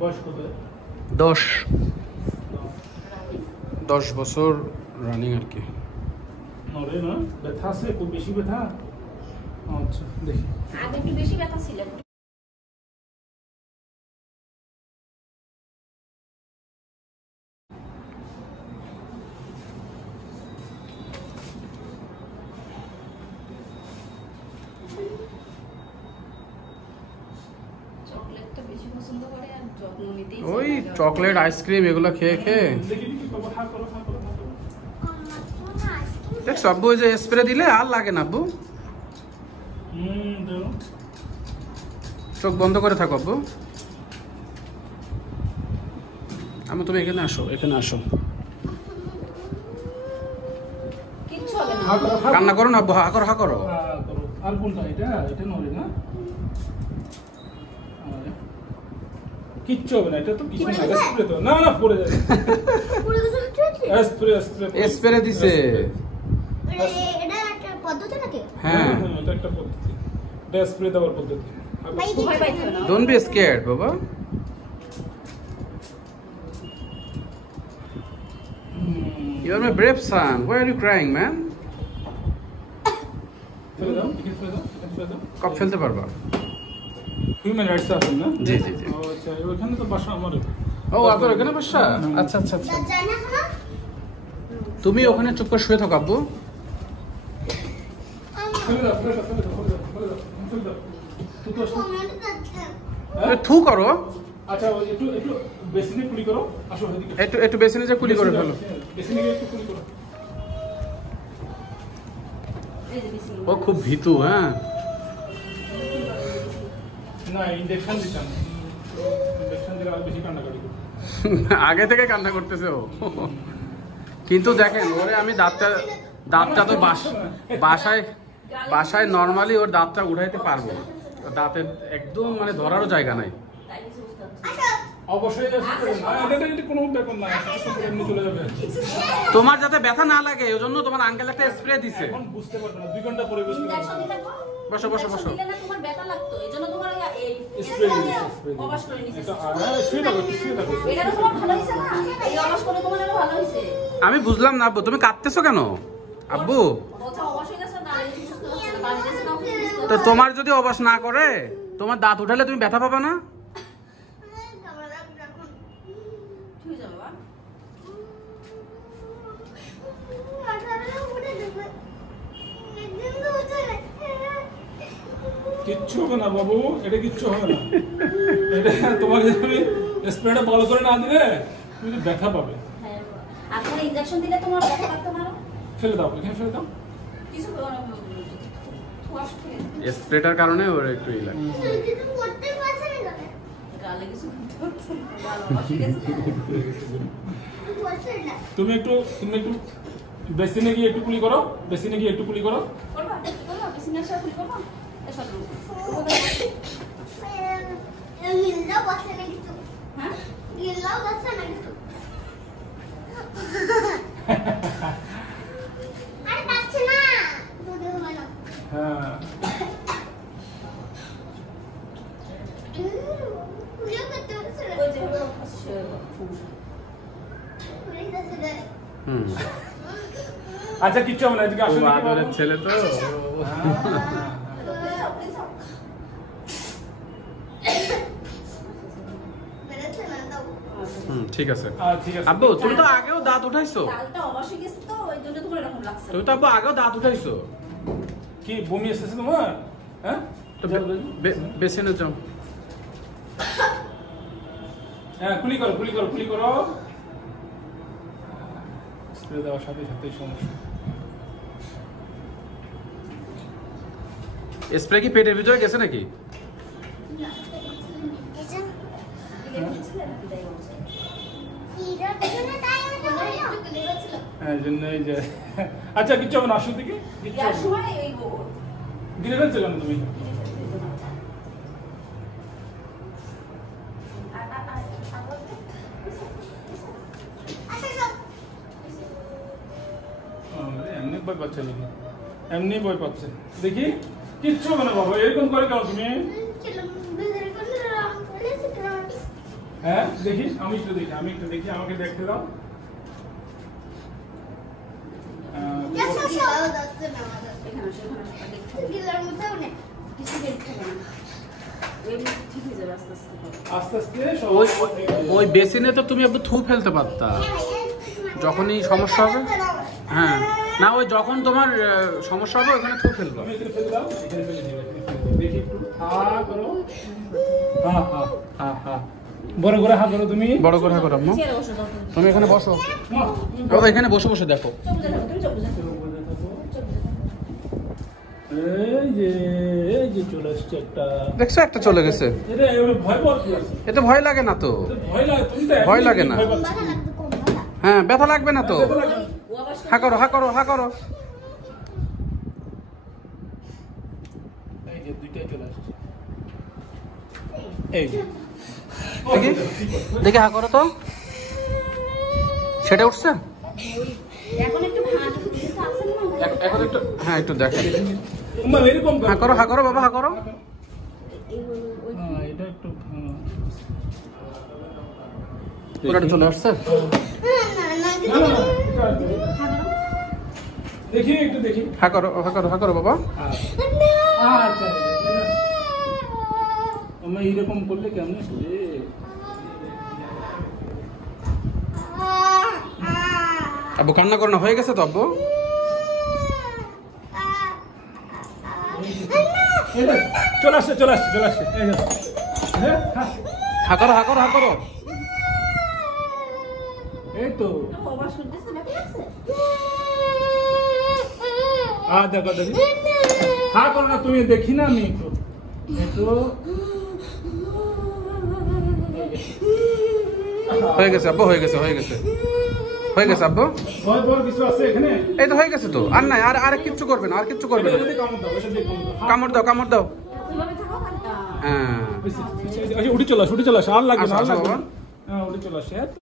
বয়স কত? 10 বছর রানিং আর কি। নরে না ব্যথা আছে, খুব বেশি ব্যথা? আচ্ছা দেখি। আগে একটু বেশি ব্যথা ছিল। ওই চকলেট আইসক্রিম এগুলো খেয়ে খেয়ে দেখছো আব্বু, ওই যে স্প্রে দিলে আর লাগে না আব্বু। চোখ বন্ধ করে থাকো আব্বু। আমি, তুমি এখানে আসো, এখানে আসো। কান্না করো না আব্বু, হা করো, হা করো। আর কোনটা? এটা এটা নরে না? কিচ্ছু হবে না, এটা তো কিছু না। স্প্রে তো না না পড়ে যাবে। স্প্রে স্প্রে দিছে। এটা একটা পদ্ধতি নাকি? হ্যাঁ, এটা একটা পদ্ধতি। এটা স্প্রে দেওয়ার পদ্ধতি। ডোন্ট বি স্কেয়ার্ড বাবা। You are my brave son. Why are you crying, man? ফেলে দাও, এখানে ফেলে দাও, এখানে ফেলে দাও। কপ ফেলতে পারবা? হিউম্যান রাইটস আছে না? জি জি জি। আচ্ছা, ওখানে তো বাসা আমার। ও, আপনার ওখানে বাসা? আচ্ছা আচ্ছা আচ্ছা। জানি না। তুমি ওখানে চুপ করে শুয়ে থাকো আব্বু। ফেলে দাও, ফেলে দাও, ফেলে দাও, ফেলে দাও, ফেলে দাও, ফেলে দাও। তো থু করো। আচ্ছা, একটু একটু বেসিনে কুলি করো। আসো এদিকে। একটু বেসিনে যে কুলি করে ফেলো। বেসিনে গিয়ে একটু কুলি করো। ও খুব ভীতু। হ্যাঁ, না ইনজেকশন দিতাম। ইনজেকশন দিলে আর বেশি কান্নাকাটি করবে। আগে থেকে কান্না করতেছে ও। কিন্তু দেখেন, ওরে আমি দাঁতটা তো বাসায় নর্মালি ওর দাঁতটা উঠাইতে পারবো। দাঁতের একদম মানে ধরারও জায়গা নাই। অবশ্যই এটা কোনো ব্যাপার না, এমনি চলে যাবে। তোমার যাতে ব্যথা না লাগে ওই জন্য তোমার আঙ্কেল একটা স্প্রে দিছে। এখন বুঝতে পারবে না, 2 ঘন্টা পরে বুঝতে পারবে। বসো বসো বসো। তোমার ব্যথা লাগতো, এজন্য তোমার এই স্প্রে অবাস করে নিছে। এটা শুয়ে থাকো, শুয়ে থাকো। এটা তোমার ভালো হইছে না? এই অবাস করে তোমার আরো ভালো হইছে। আমি বুঝলাম না আব্বু, তুমি কাঁদতেছো কেন আব্বু? কথা অবাস হয়ে গেছে না, এই সুস্থ হচ্ছে না, বাড়ি গেছে না, সুস্থ। তো তোমার যদি অবাস না করে, তোমার দাঁত উঠালে তুমি ব্যথা পাবে না? ঠিক যাবে বাবা। কিচ্ছু হবে না বাবু, এটা কিচ্ছু হবে না। এটা তোমাকে আমি স্প্রেটা ভালো করে না দিলে তুমি ব্যথা পাবে। হ্যাঁ, আপনার ইনজেকশন দিলে তোমার ব্যথা লাগতো না? ফেলে দাও, এখানে ফেলে দাও। কিছু হবে না। স্প্রেটার কারণে ওর একটু ই লাগে। গালে কিছু হচ্ছে, গাল অবাস হয়ে গেছে। তুমি একটু বেসিনে গিয়ে একটু কুলি করো। বেসিনে গিয়ে একটু কুলি করো। করবা করবা বিসিনার সাথে কুলি করবা। এসব গিল্লা বসে না কিছু। হ্যাঁ, গিল্লা বসে না কিছু। আরে পাচ্ছে না। দুধ হবে না। হ্যাঁ, কুলিও করতে হচ্ছে। ওই যে সমস্যা। কুলি করতে। হুম, আচ্ছা কিচ্ছু হবে না, এদিকে আসো। আদরের ছেলে তো। হুম, ঠিক আছে। ঠিক আছে আব্বু, তুমি তো আগেও দাঁত উঠাইছো। গালটা অবাস হয়ে গেছে তো, ওই জন্য তোমার এরকম লাগছে। তুমি তো আব্বু আগেও দাঁত উঠাইছো। কি বমি এসেছে তোমার? হ্যাঁ, তো বেসিনে যাও। হ্যাঁ, কুলি করো, কুলি করো, কুলি করো। স্প্রে দেওয়ার সাথে সাথে সমস্যা। স্প্রে কি পেটের ভিতরে গেছে নাকি? হ্যাঁ, জন্যই যে। আচ্ছা কিচ্ছু হবে না, আসো দিকে। ইয়ার সময় এই গিলে ফেলছো কেন তুমি? এমনি ভয় পাচ্ছে দেখি, এমনি ভয় পাচ্ছে দেখি। কিচ্ছু হবে না বাবা, এরকম করে কেন তুমি? হ্যাঁ দেখি, আমি একটু দেখি, আমাকে দেখতে দাও। দিল্লাও যাচ্ছে না এখানে আসো, এখানে আসো, দেখতে হবে। দিল্লার মধ্যেও নেই কিছু দেখতে হবে না। এমনি ঠিক হয়ে যাবে আস্তে আস্তে। আস্তে আস্তে সব ওই ওই বেসিনে তো তুমি একটু থু ফেলতে পারতা যখনই সমস্যা হবে। হ্যাঁ না, ওই যখন তোমার সমস্যা হবে ওখানে থু ফেলবো। তুমি এখানে ফেলে দাও, এখানে ফেলে দিও, এখানে ফেলে দিও। দেখি একটু হা করো, হা বড় করে হা করো তুমি। বড় করে করো আম্মু, চেয়ারে বসো দাও তুমি। তুমি এখানে বসো। ও এখানে বসে বসে দেখো। চোখ বুজে থাকো, তুমি চোখ বুজে থাকো। চোখ বুজে থাকো। এই যে চলে আসছে একটা। দেখছো একটা চলে গেছে। এটা এবার ভয় পাচ্ছি। এতে ভয় লাগে না তো। ভয় লাগে, তুমি তো ভয় লাগে না। ভয় পাচ্ছ। বাধা লাগতো কম বাধা হ্যাঁ ব্যথা লাগবে না তো। ও আবার হা করো হা করো হা করো। এই যে দুইটাই চলে আসছে। এই যে দেখি দেখি হা করো তো। সেটা উঠছে এখন একটু ভাঙা কিছু আছে না? এখন একটু, হ্যাঁ একটু দেখো। উম্মা এরকম হা করো হা করো বাবা হা করো। হ্যাঁ, এটা একটু পুরোটা চলে আসছে। না না না, না, দেখি একটু দেখি। হা করো হা করো হা করো বাবা। আচ্ছা আমরা এইরকম করলে কেমন হবে? আব্বু কান্না করো না, হয়ে গেছে তো আব্বু। এই যে, চলে আসছে এই যে। হ্যাঁ, হ্যাঁ, হা করো হা করো হা করো। এই তো। ও আবার শুনতেছে ব্যাপার আছে? দেখো দেখি। হ্যাঁ করো না তুমি, দেখি না আমি একটু একটু। হয়ে গেছে আব্বু, হয়ে গেছে হয়ে গেছে হয়ে গেছে আব্বু। ভয় পাওয়ার কিছু আছে এখানে? এই তো হয়ে গেছে তো, আর নাই, আর কিচ্ছু করবে না, আর কিচ্ছু করবে না। এটা যদি কামড় দাও, এটা দিয়ে কামড় দাও কামড় দাও। ওইভাবে থাকো আর হ্যাঁ আচ্ছা, উঠে চলে আস, আর লাগবে না, আসো, আর আসো লাগবে বাবা। না। হ্যাঁ উঠে চলে আসে।